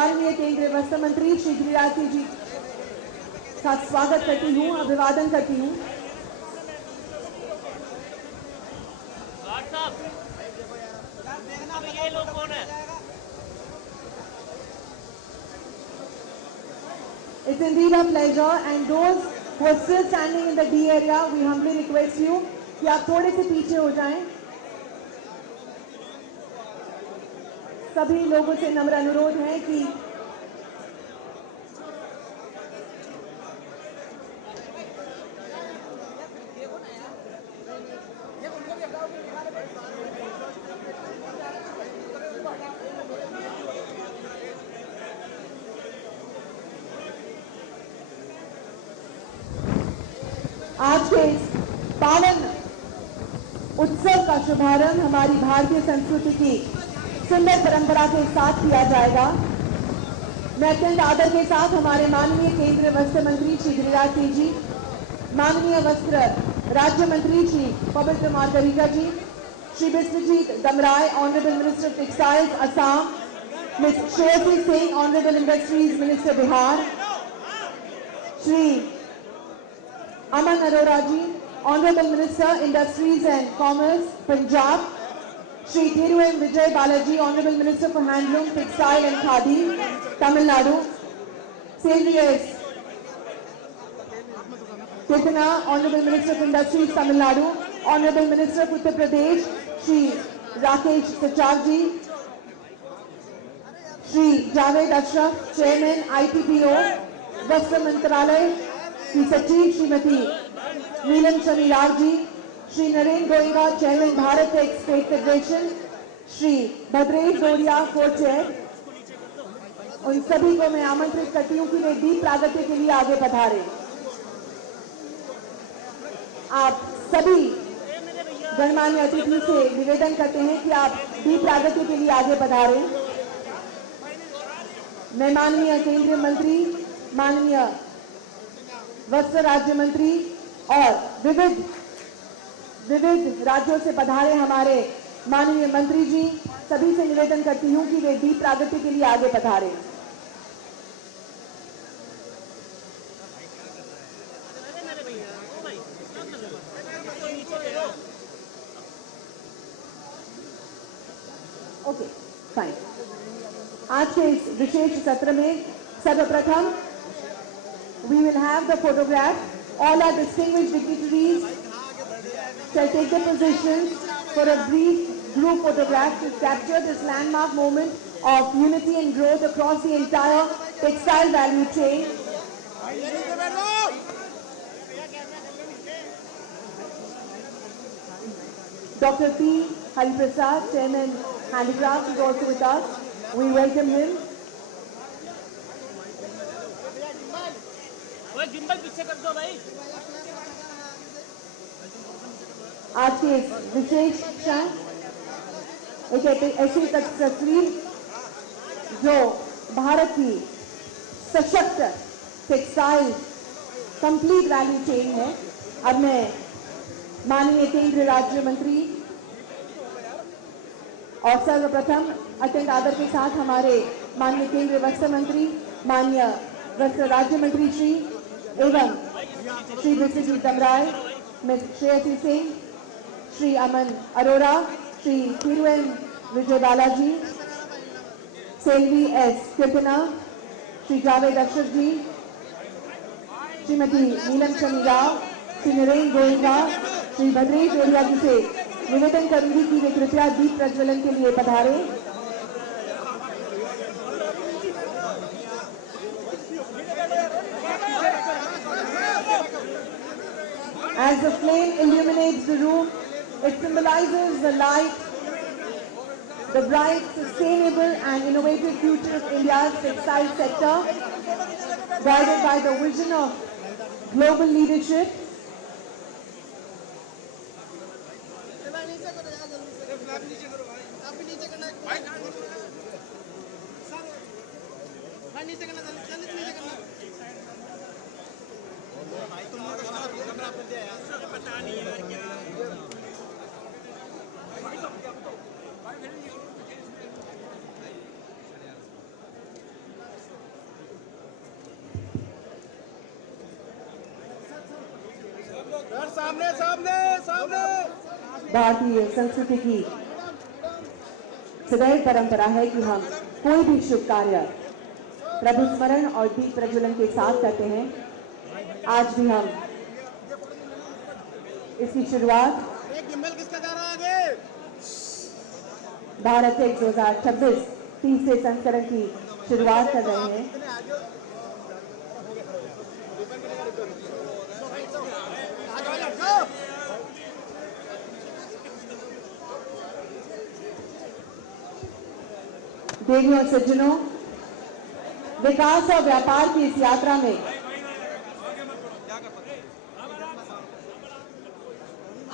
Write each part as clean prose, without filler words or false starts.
माननीय केंद्रीय वस्त्र मंत्री श्री गिरिराज सिंह जी का स्वागत करती हूँ, अभिवादन करती हूँ। ये लोग कौन है? It's indeed a pleasure, and those who are still standing in the D area, we humbly request you कि आप थोड़े से पीछे हो जाएं। सभी लोगों से नम्र अनुरोध है कि आज के इस पावन उत्सव का शुभारंभ हमारी भारतीय संस्कृति की सुंदर परंपरा के साथ किया जाएगा। मैं अत्यंत आदर के साथ हमारे माननीय केंद्रीय वस्त्र मंत्री श्री गिरिराज सिंह जी, माननीय वस्त्र राज्य मंत्री श्री पवित्र मार्गरिका ji, Shri Vishwajeet Daimary, honourable minister of textiles Assam, miss Shreyasi Singh, honourable industries minister Bihar, Shri Aman Arora ji, honourable minister industries and commerce Punjab, Shri Thiruvan Vijay Balaji, honourable minister for handloom, textile and khadi Tamil Nadu, Selvi S कितना, honourable minister of industries Tamil Nadu, honourable minister of Uttar Pradesh Shri Rakesh Sachan ji, Shri Javed Ashraf, chairman ITPO वस्त्र मंत्रालय की सचिव श्रीमती नीलम Shanirao ji, Shri Narendra Goenka, chairman Bharat tex trade federation, Shri Bhadresh Doriya, co-chair, उन सभी को मैं आमंत्रित करती हूँ कि वे दीप प्रागट्य के लिए आगे पधारें। आप सभी गणमान्य अतिथि से निवेदन करते हैं कि आप दीप प्रागट्य के लिए आगे पधारें। मैं माननीय केंद्रीय मंत्री, माननीय वस्त्र राज्य मंत्री और विविध राज्यों से पधारे हमारे माननीय मंत्री जी, सभी से निवेदन करती हूं कि वे दीप प्रागट्य के लिए आगे पधारें। Okay, fine. आज के इस विशेष सत्र में सर्वप्रथम we will have the photograph. All our distinguished dignitaries shall take their positions for a brief group photograph to capture this landmark moment of unity and growth across the entire textile value chain. Dr. P. Hari Prasad, Chairman Handicrafts, is also with us. We welcome him. Gimbal पीछे कर दो भाई। आज के इस विशेष क्षण एक ऐसी तस्वीर जो भारत की सशक्त टेक्सटाइल कंप्लीट वैल्यू चेन है। अब मैं माननीय केंद्रीय राज्य मंत्री और सर्वप्रथम अत्यंत आदर के साथ हमारे माननीय केंद्रीय वस्त्र मंत्री, माननीय वस्त्र राज्य मंत्री श्री एवं श्री विश्वजीत दमराय, मिस श्रेयसी सिंह, श्री अमन अरोड़ा, श्री थिरुवन विजय बालाजी, सेल्वी एस कितना, श्री जावेद अशरफ जी, श्रीमती नीलम शनिराव, श्री नरेंद्र गोयंका, श्री भद्रेश डोरिया जी से निवेदन करूंगी कि वे कृपया दीप प्रज्वलन के लिए पधारें। As the flame illuminates the room, it symbolizes the light, the bright, sustainable and innovative future of India's textile sector, guided by the vision of global leadership. सामने सामने सामने। भारतीय संस्कृति की सदैव परंपरा है कि हम कोई भी शुभ कार्य प्रभु स्मरण और दीप प्रज्वलन के साथ करते हैं। आज भी हम इसकी शुरुआत गिम्बल किसका जा रहा है आगे? भारत एक्स 2026 तीसरे संस्करण की शुरुआत कर रहे हैं। देवियों और सज्जनों, विकास और व्यापार की इस यात्रा में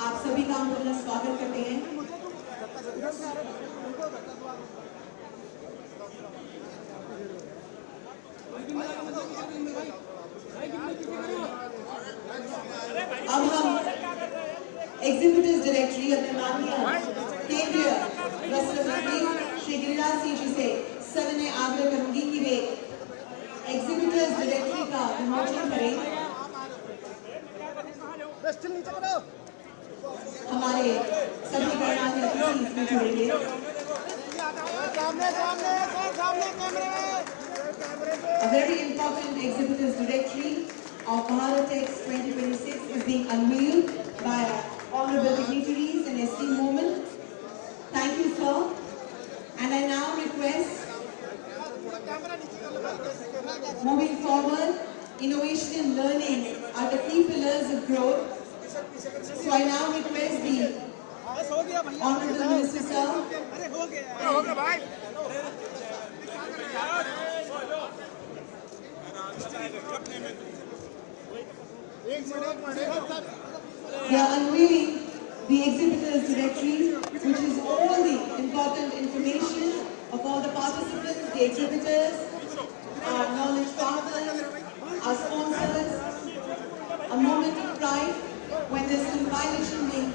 आप सभी का हम अपना स्वागत करते हैं। अब हम एग्जीक्यूटिव डायरेक्टरी अपने माननीय केंद्रीय राष्ट्र मंत्री श्री गिरिराज सिंह जी से सविनय आग्रह करूंगी कि वे एग्जीक्यूटिव डायरेक्टरी का विमोचन करें। हमारे सभी गणमान्य अतिथि इसमें जुड़ेंगे। सामने सामने सामने कैमरे। A very important executives directory of Bharatex 2026 is being unveiled by honorable dignitaries and esteemed moment. Thank you, sir. And I now request, moving forward, innovation and learning are the key pillars of growth. So I now request the honorable minister, sir. हो गया भाई। We are unveiling the exhibitors directory, which is all the important information of all the participants, the exhibitors, our knowledge partners, our sponsors. A moment of pride when this compilation being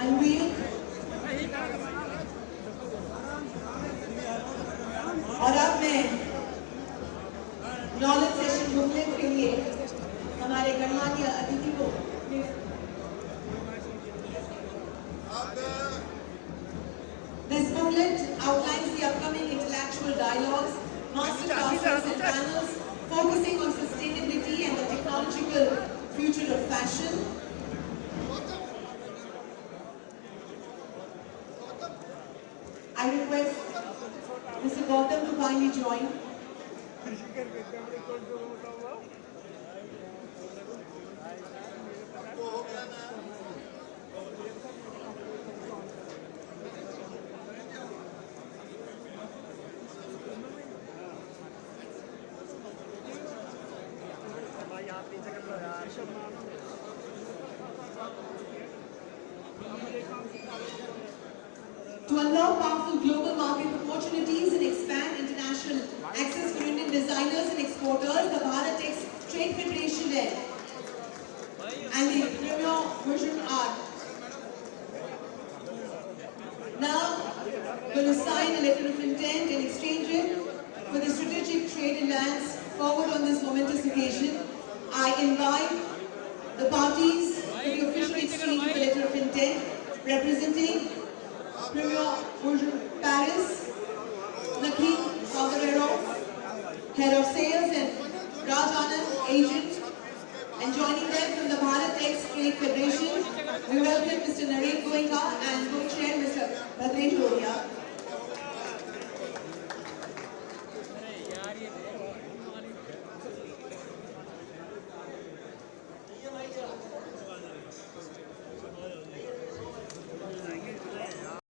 unveiled. और अब मैं knowledge session booklet के लिए हमारे गणमान्य अतिथि को This booklet outlines the upcoming intellectual dialogues, master classes and panels focusing on sustainability and the technological future of fashion. I request Mr. Gautam to kindly join. To unlock powerful global market opportunities and expand international access for Indian designers and exporters, the Bharatex Trade Federation and the Premier Vision are now going to sign a letter of intent and exchange it for the strategic trade alliance forward on this momentous occasion. I invite the parties to the official exchange of the letter of intent representing Premier Vision Paris, Nakin Cavalero, Head of Sales and Raj Anand, Agent, and joining them from the Bharatex Trade Federation, we welcome Mr. Naren Goenka and